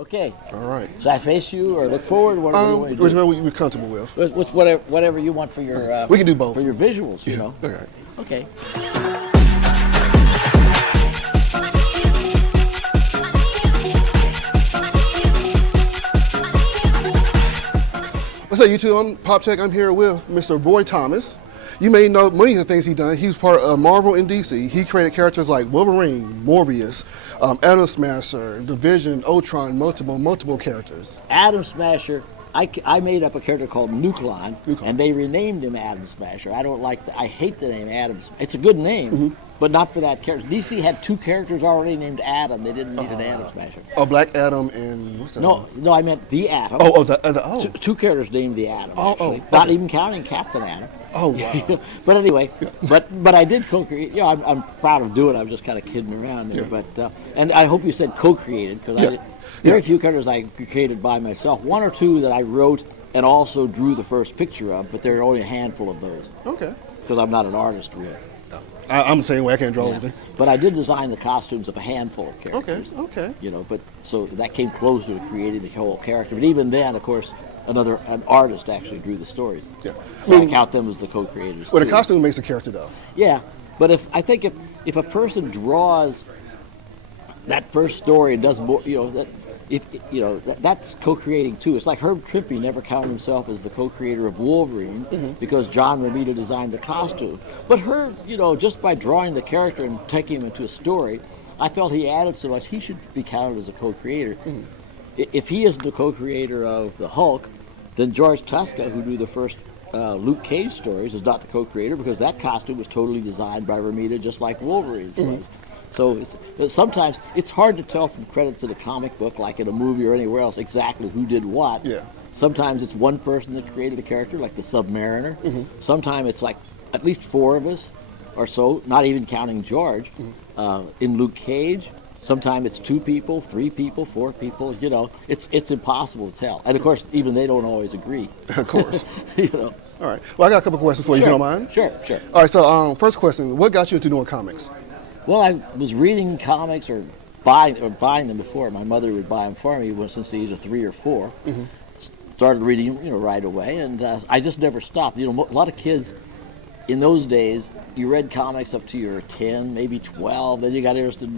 Okay. All right. Should I face you or look forward? What do you want to do? Whichever you're comfortable with. Which whatever you want for your. We can do both. For your visuals, you know. Okay. Okay. What's up, YouTube? I'm Pop Tech. I'm here with Mr. Roy Thomas. You may know many of the things he's done. He's part of Marvel and DC. He created characters like Wolverine, Morbius, Atom Smasher, Division, Ultron, multiple characters. Atom Smasher. I made up a character called Nuklon, and they renamed him Atom Smasher. I don't like. I hate the name Atom. It's a good name, but not for that character. DC had two characters already named Adam. They didn't need an Atom Smasher. Oh, Black Adam and what's that? No, I meant the Atom. Two characters named the Atom. Okay. Not even counting Captain Atom. Oh, wow. But anyway, but I did co-create. You know, I'm proud of doing it. I was just kind of kidding around there. Yeah. But and I hope you said co-created because very few characters I created by myself. One or two that I wrote and also drew the first picture of, but there are only a handful of those. Okay. Because I'm not an artist, really. I'm the same way. I can't draw either. But I did design the costumes of a handful of characters. Okay. You know, but so that came closer to creating the whole character. But even then, of course, an artist actually drew the stories. Yeah. So I count them as the co-creators. Well, the costume makes a character, though. Yeah, but if a person draws that first story and does more, you know, that's co-creating too. It's like Herb Trimpe never counted himself as the co-creator of Wolverine because John Romita designed the costume. But Herb, you know, just by drawing the character and taking him into a story, I felt he added so much. He should be counted as a co-creator. If he isn't the co-creator of the Hulk, then George Tuska, who drew the first Luke Cage stories, is not the co-creator because that costume was totally designed by Romita, just like Wolverine's was. So sometimes it's hard to tell from credits in a comic book, like in a movie or anywhere else, exactly who did what. Yeah. Sometimes it's one person that created a character, like the Submariner. Sometimes it's like at least four of us or so, not even counting George. In Luke Cage, sometimes it's two people, three people, four people. You know, it's impossible to tell. And of course, even they don't always agree. Of course. You know. All right. Well, I got a couple questions for you, if you don't mind. Sure. All right. So, first question: what got you into doing comics? Well, I was reading comics or buying them before. My mother would buy them for me since the age of 3 or 4. Started reading, you know, right away, and I just never stopped. You know, a lot of kids in those days, you read comics up to your 10, maybe 12. Then you got interested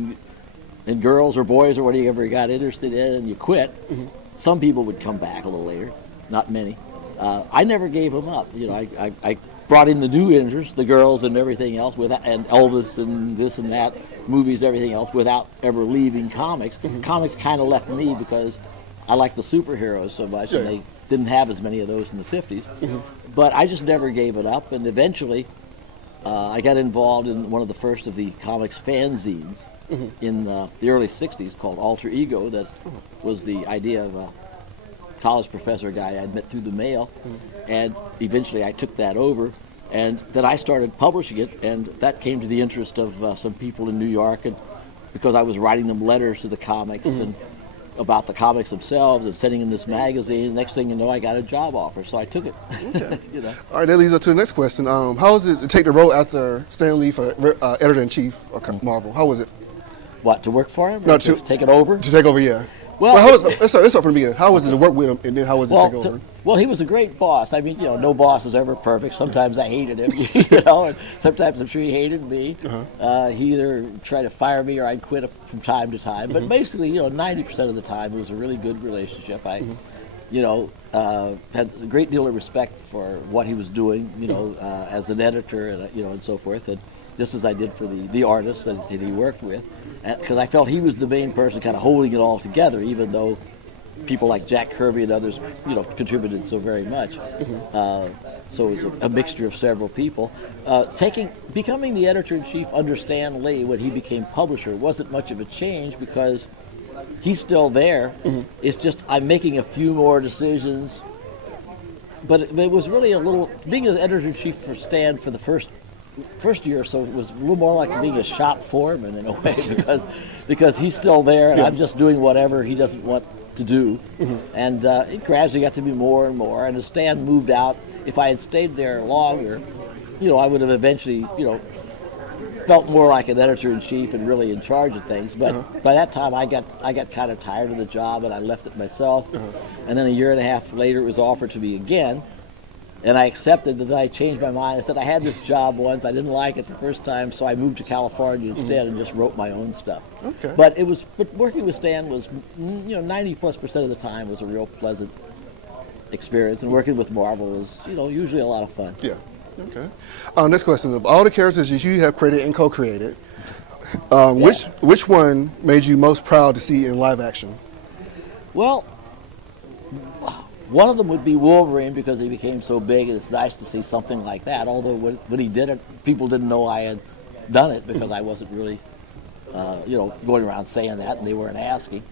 in girls or boys or whatever you got interested in, and you quit. Some people would come back a little later, not many. I never gave them up. You know, I brought in the new interest, the girls and everything else, and Elvis and this and that, movies, everything else, without ever leaving comics. Comics kind of left me because I like the superheroes so much, and they didn't have as many of those in the 50s. But I just never gave it up, and eventually I got involved in one of the first of the comics fanzines in the early 60s called Alter Ego. That was the idea of a college professor guy I'd met through the mail, and eventually I took that over, and then I started publishing it, and that came to the interest of some people in New York, and because I was writing them letters to the comics and about the comics themselves and sending them this magazine. Next thing you know, I got a job offer, so I took it. Okay. You know. All right, that leads us to the next question. How was it to take the role after Stan Lee for editor-in-chief of Marvel? How was it? What, to work for him? No, to take it over? To take over, yeah. Well, how was, let's start from the beginning. How was it to work with him, and then how was it to take over? Well, he was a great boss. I mean, you know, no boss is ever perfect. Sometimes I hated him, you know, and sometimes I'm sure he hated me. He either tried to fire me or I'd quit from time to time. But basically, you know, 90% of the time it was a really good relationship. I, you know, had a great deal of respect for what he was doing, you know, as an editor, and you know, and so forth, and just as I did for the artists that he worked with, because I felt he was the main person kind of holding it all together, even though people like Jack Kirby and others, you know, contributed so very much. So it was a mixture of several people. Becoming the editor-in-chief under Stan Lee when he became publisher wasn't much of a change because he's still there. It's just I'm making a few more decisions. But it was really a little, being an editor-in-chief for Stan for the first year or so, it was a little more like being a shop foreman in a way because he's still there and I'm just doing whatever he doesn't want to do. And it gradually got to be more and more. And as Stan moved out, if I had stayed there longer, you know, I would have eventually, you know, felt more like an editor-in-chief and really in charge of things. But by that time, I got kind of tired of the job, and I left it myself. And then a year and a half later, it was offered to me again, and I accepted. That I changed my mind. I said I had this job once. I didn't like it the first time, so I moved to California instead and just wrote my own stuff. Okay. But working with Stan was, 90+% of the time was a real pleasant experience, and working with Marvel was, usually a lot of fun. Yeah. Okay. Next question. Of all the characters that you have created and co-created, which one made you most proud to see in live action? Well, one of them would be Wolverine, because he became so big, and it's nice to see something like that. Although when he did it, people didn't know I had done it, because I wasn't really, going around saying that, and they weren't asking.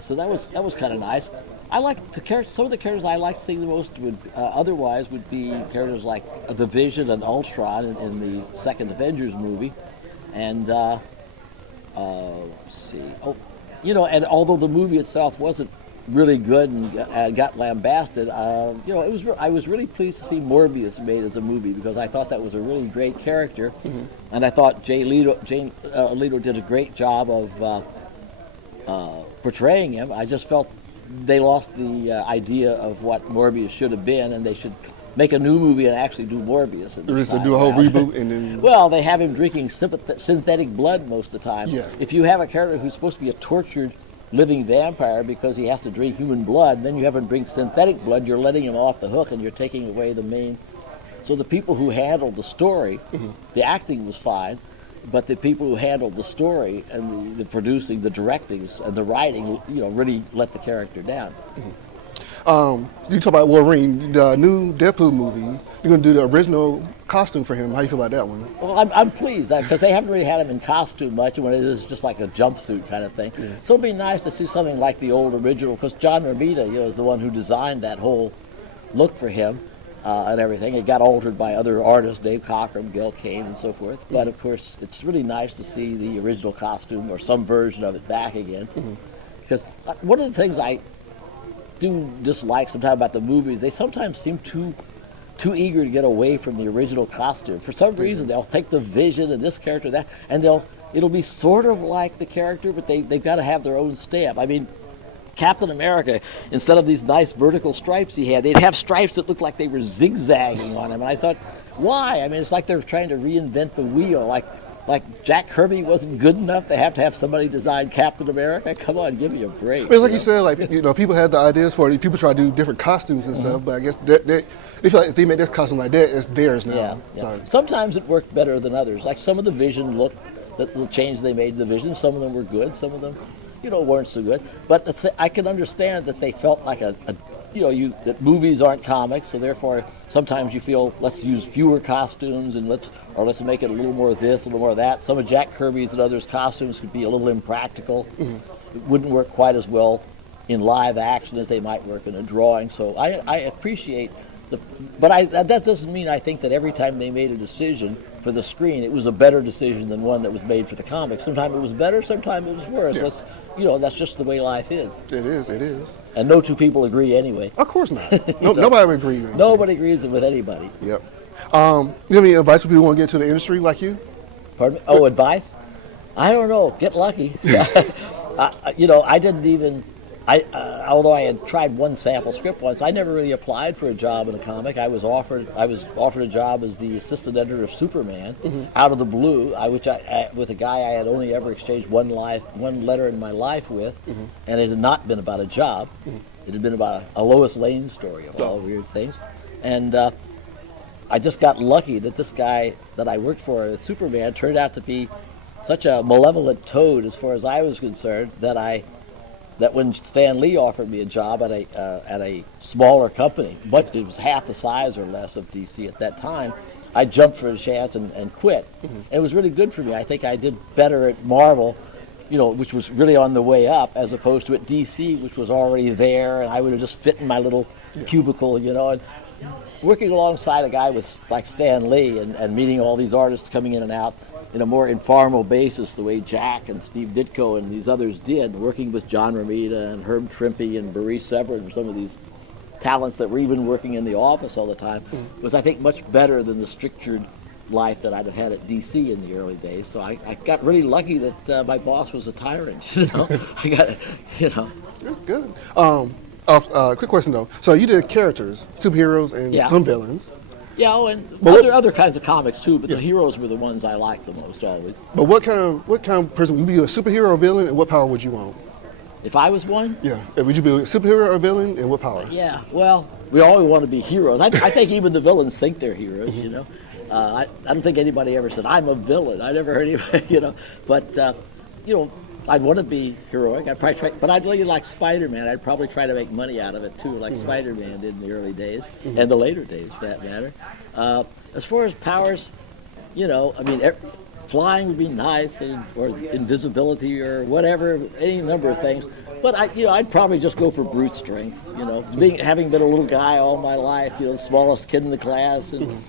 So that was kind of nice. I like the characters. Some of the characters I like seeing the most would be characters like the Vision and Ultron in the second Avengers movie, and let's see. And although the movie itself wasn't really good and got lambasted, I was really pleased to see Morbius made as a movie, because I thought that was a really great character, and I thought Jane Leto did a great job of portraying him. I just felt they lost the idea of what Morbius should have been, and they should make a new movie and actually do Morbius. Just to do a whole reboot and then. Well, they have him drinking synthetic blood most of the time. Yeah. If you have a character who's supposed to be a tortured living vampire because he has to drink human blood, then you have him drink synthetic blood, you're letting him off the hook, and you're taking away the main. So the people who handled the story, the acting was fine, but the people who handled the story and the producing, the directing, and the writing, really let the character down. You talk about Wolverine, the new Deadpool movie. You're going to do the original costume for him. How you feel about that one? Well, I'm pleased, because they haven't really had him in costume much, when it is just like a jumpsuit kind of thing. Yeah. So it'd be nice to see something like the old original, because John Romita, is the one who designed that whole look for him. And everything. It got altered by other artists, Dave Cockrum, Gil Kane, and so forth. But of course, it's really nice to see the original costume or some version of it back again. Because one of the things I do dislike sometimes about the movies, they sometimes seem too eager to get away from the original costume. For some reason, they'll take the Vision and this character, that, and it'll be sort of like the character, but they've got to have their own stamp. I mean, Captain America, instead of these nice vertical stripes he had, they'd have stripes that looked like they were zigzagging on him. And I thought, why? I mean, it's like they're trying to reinvent the wheel. Like Jack Kirby wasn't good enough. They have to have somebody design Captain America. Come on, give me a break. I mean, like you said, people had the ideas for it. People try to do different costumes and stuff, but I guess they feel like if they make this costume like that, it's theirs now. Yeah. So. Sometimes it worked better than others. Like some of the Vision look, the change they made to the Vision, some of them were good, some of them weren't so good. But I can understand that they felt like that movies aren't comics, so therefore sometimes you feel let's use fewer costumes and let's make it a little more of this, a little more of that. Some of Jack Kirby's and others' costumes could be a little impractical. It wouldn't work quite as well in live action as they might work in a drawing. So I appreciate that doesn't mean I think that every time they made a decision for the screen, it was a better decision than one that was made for the comics. Sometimes it was better, sometimes it was worse. Yeah. That's just the way life is. It is. And no two people agree anyway. Of course not. Nobody agrees. Nobody agrees with anybody. Yep. You have any advice for people who want to get into the industry like you? Pardon me? Oh, advice? I don't know. Get lucky. I didn't even... although I had tried one sample script once, I never really applied for a job in a comic. I was offered a job as the assistant editor of Superman out of the blue, with a guy I had only ever exchanged one letter in my life with, and it had not been about a job. It had been about a Lois Lane story of all weird things, and I just got lucky that this guy that I worked for as Superman turned out to be such a malevolent toad, as far as I was concerned, that when Stan Lee offered me a job at a smaller company, but it was half the size or less of DC at that time, I jumped for a chance and quit. And it was really good for me. I think I did better at Marvel, which was really on the way up, as opposed to at DC, which was already there, and I would have just fit in my little cubicle, and working alongside a guy like Stan Lee and meeting all these artists coming in and out in a more informal basis, the way Jack and Steve Ditko and these others did, working with John Romita and Herb Trimpe and Maurice Severin and some of these talents that were even working in the office all the time, was, I think, much better than the strictured life that I'd have had at DC in the early days. So I got really lucky that my boss was a tyrant. You know, I got, you know. Good. Quick question though. So you did characters, superheroes, and Yeah. some villains. Yeah, oh, and But other kinds of comics too. But the heroes were the ones I liked the most always. But what kind of person would you be, a superhero or villain, and what power would you want? If I was one, Yeah. Would you be a superhero or villain, and what power? yeah. Well, we always want to be heroes. I think even the villains think they're heroes. You know, I don't think anybody ever said I'm a villain. I never heard anybody. You know, but you know, I'd want to be heroic. I'd probably try, but I'd really like Spider-Man. I'd probably try to make money out of it too, like Spider-Man did in the early days and the later days, for that matter. As far as powers, you know, I mean, flying would be nice, or invisibility, or whatever, any number of things. But I'd probably just go for brute strength. You know, having been a little guy all my life, you know, the smallest kid in the class, and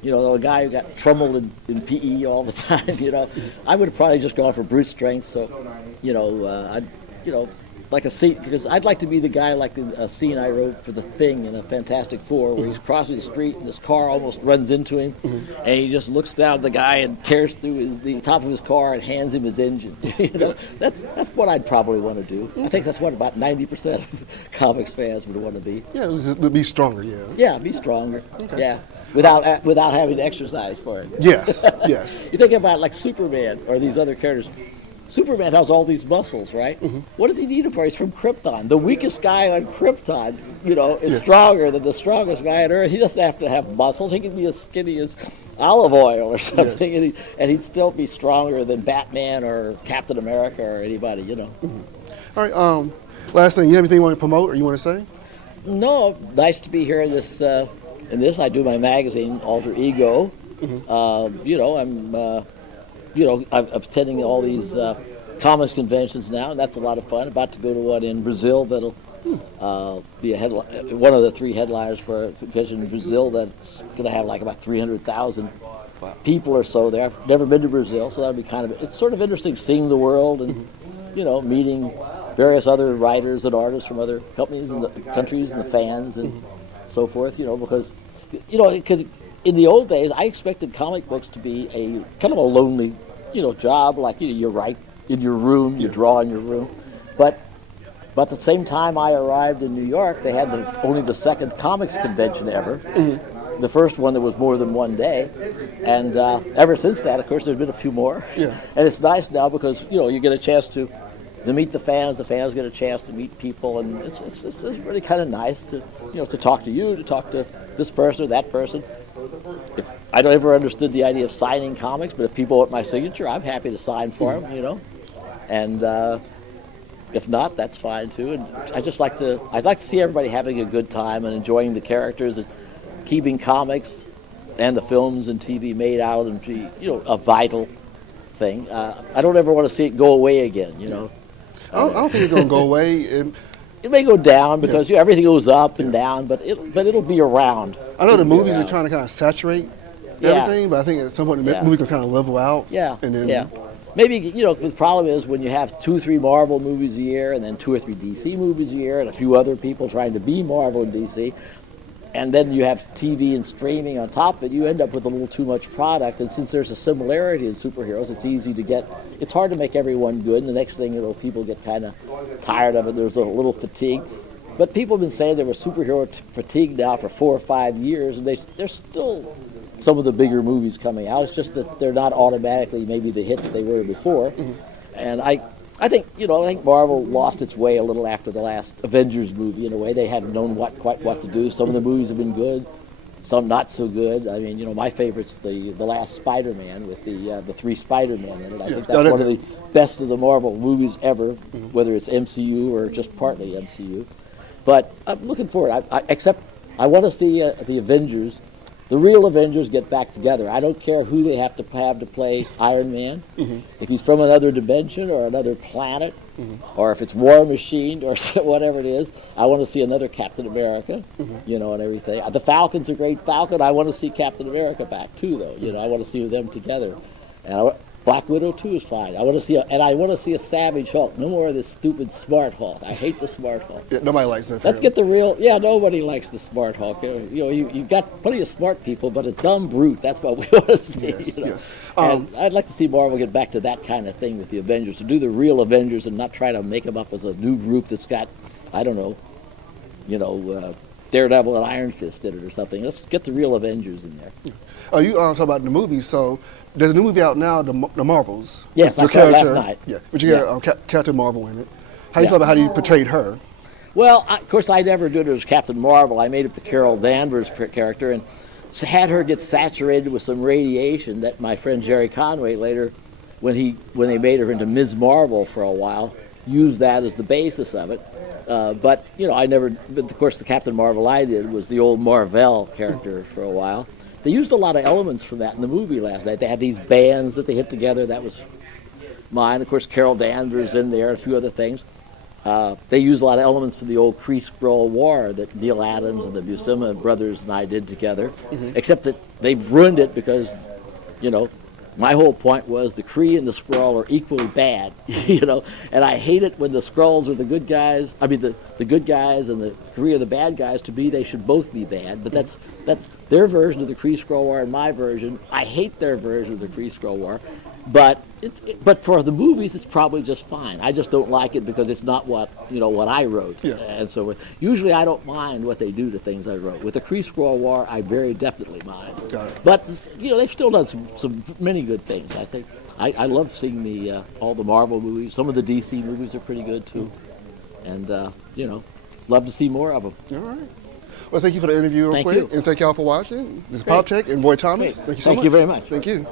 you know, the guy who got trumbled in PE all the time. You know, I would have probably just gone for brute strength. So, you know, I'd, you know, like a scene, because I'd like to be the guy like a scene I wrote for The Thing in a Fantastic Four, where he's crossing the street and this car almost runs into him, and he just looks down at the guy and tears through the top of his car and hands him his engine. You know, that's what I'd probably want to do. I think that's what about 90% of comics fans would want to be. Yeah, it was just to be stronger. Yeah. Yeah, be stronger. Okay. Yeah, without having to exercise for it. Yes. Yes. You think about like Superman or these other characters. Superman has all these muscles, right? What does he need them for? He's from Krypton. The weakest guy on Krypton, you know, is stronger than the strongest guy on Earth. He doesn't have to have muscles. He can be as skinny as olive oil or something, and he'd still be stronger than Batman or Captain America or anybody, you know. All right. Last thing, you have anything you want to promote or you want to say? No, nice to be here in this. I do my magazine, Alter Ego. You know, I'm attending all these comics conventions now, and that's a lot of fun. About to go to one in Brazil that'll be one of the 3 headliners for a convention in Brazil that's going to have like about 300,000 people or so there. I've never been to Brazil, so that'll be it's sort of interesting seeing the world and, you know, meeting various other writers and artists from other companies and the countries and the fans and so forth, you know, because in the old days, I expected comic books to be a kind of a lonely, you know, job. Like, you know, you write in your room, you draw in your room. But at the same time I arrived in New York, they had only the second comics convention ever. The first one that was more than one day. And ever since that, of course, there's been a few more. Yeah. And it's nice now because, you know, you get a chance to meet the fans get a chance to meet people, and it's really kind of nice to, you know, to talk to you, to talk to this person or that person. If I don't ever understood the idea of signing comics, but if people want my signature, I'm happy to sign for them, you know. And if not, that's fine too. And I'd like to see everybody having a good time and enjoying the characters and keeping comics and the films and TV made out and be, you know, a vital thing. I don't ever want to see it go away again, you know. I don't think it's going to go away. It may go down because, you know, everything goes up and down, but it'll be around. I know the movies are around. trying to kind of saturate Yeah. everything, but I think at some point the movie can kind of level out. Yeah, And then, yeah. Maybe, you know, the problem is when you have 2 or 3 Marvel movies a year and then 2 or 3 DC movies a year and a few other people trying to be Marvel and DC, and then you have TV and streaming on top of it, you end up with a little too much product. And since there's a similarity in superheroes, it's hard to make everyone good. And the next thing, you know, people get kind of tired of it. There's a little fatigue. But people have been saying there was superhero fatigue now for 4 or 5 years, and there's still some of the bigger movies coming out. It's just that they're not automatically maybe the hits they were before. And I think Marvel lost its way a little after the last Avengers movie. In a way, they hadn't known quite what to do. Some of the movies have been good, some not so good. I mean, you know, my favorite's the last Spider-Man with the 3 Spider-Men in it. I think that's one of the best of the Marvel movies ever, whether it's MCU or just partly MCU. But I'm looking forward. Except I want to see the Avengers. The real Avengers get back together. I don't care who they have to play Iron Man. If he's from another dimension or another planet, or if it's War Machine or whatever it is, I want to see another Captain America, you know, and everything. The Falcon's a great Falcon. I want to see Captain America back too, though. You know, I want to see them together. And Black Widow 2 is fine. I want to see a Savage Hulk. No more of this stupid Smart Hulk. I hate the Smart Hulk. Yeah, nobody likes that. Let's get the real. Yeah, nobody likes the Smart Hulk. You've got plenty of smart people, but a dumb brute. That's what we want to see. Yes, yes. And I'd like to see Marvel get back to that kind of thing with the Avengers, to do the real Avengers and not try to make them up as a new group that's got, I don't know, Daredevil and Iron Fist in it or something. Let's get the real Avengers in there. Oh, you talk about the movies. So there's a new movie out now, the Marvels. Yes, Your I saw it last night. Yeah, but you got Captain Marvel in it. How do you feel about how you portrayed her? Well, of course, I never did it as Captain Marvel. I made it the Carol Danvers character and had her get saturated with some radiation that my friend Jerry Conway later, when they made her into Ms. Marvel for a while, used that as the basis of it. But of course, the Captain Marvel I did was the old Marvel character for a while. They used a lot of elements from that in the movie last night. They had these bands that they hit together. That was mine. Of course, Carol Danvers in there, a few other things. They used a lot of elements from the old Kree-Skrull War that Neil Adams and the Buscema brothers and I did together, except that they've ruined it because, my whole point was the Kree and the Skrull are equally bad, and I hate it when the Skrulls are the good guys. I mean, the good guys and the Kree are the bad guys. To me, they should both be bad, but that's their version of the Kree-Skrull War and my version. I hate their version of the Kree-Skrull War, but for the movies, it's probably just fine. I just don't like it because it's not what I wrote, and so usually I don't mind what they do to things I wrote. With the Kree-Skrull War, I very definitely mind. Got it. But they've still done some many good things. I think I love seeing all the Marvel movies. Some of the DC movies are pretty good too, and love to see more of them. All right. Well, thank you for the interview real Thank quick, you. and thank y'all for watching. This is Great. PopTech and Roy Thomas. Great. Thank you so much. Thank you very much. Thank you.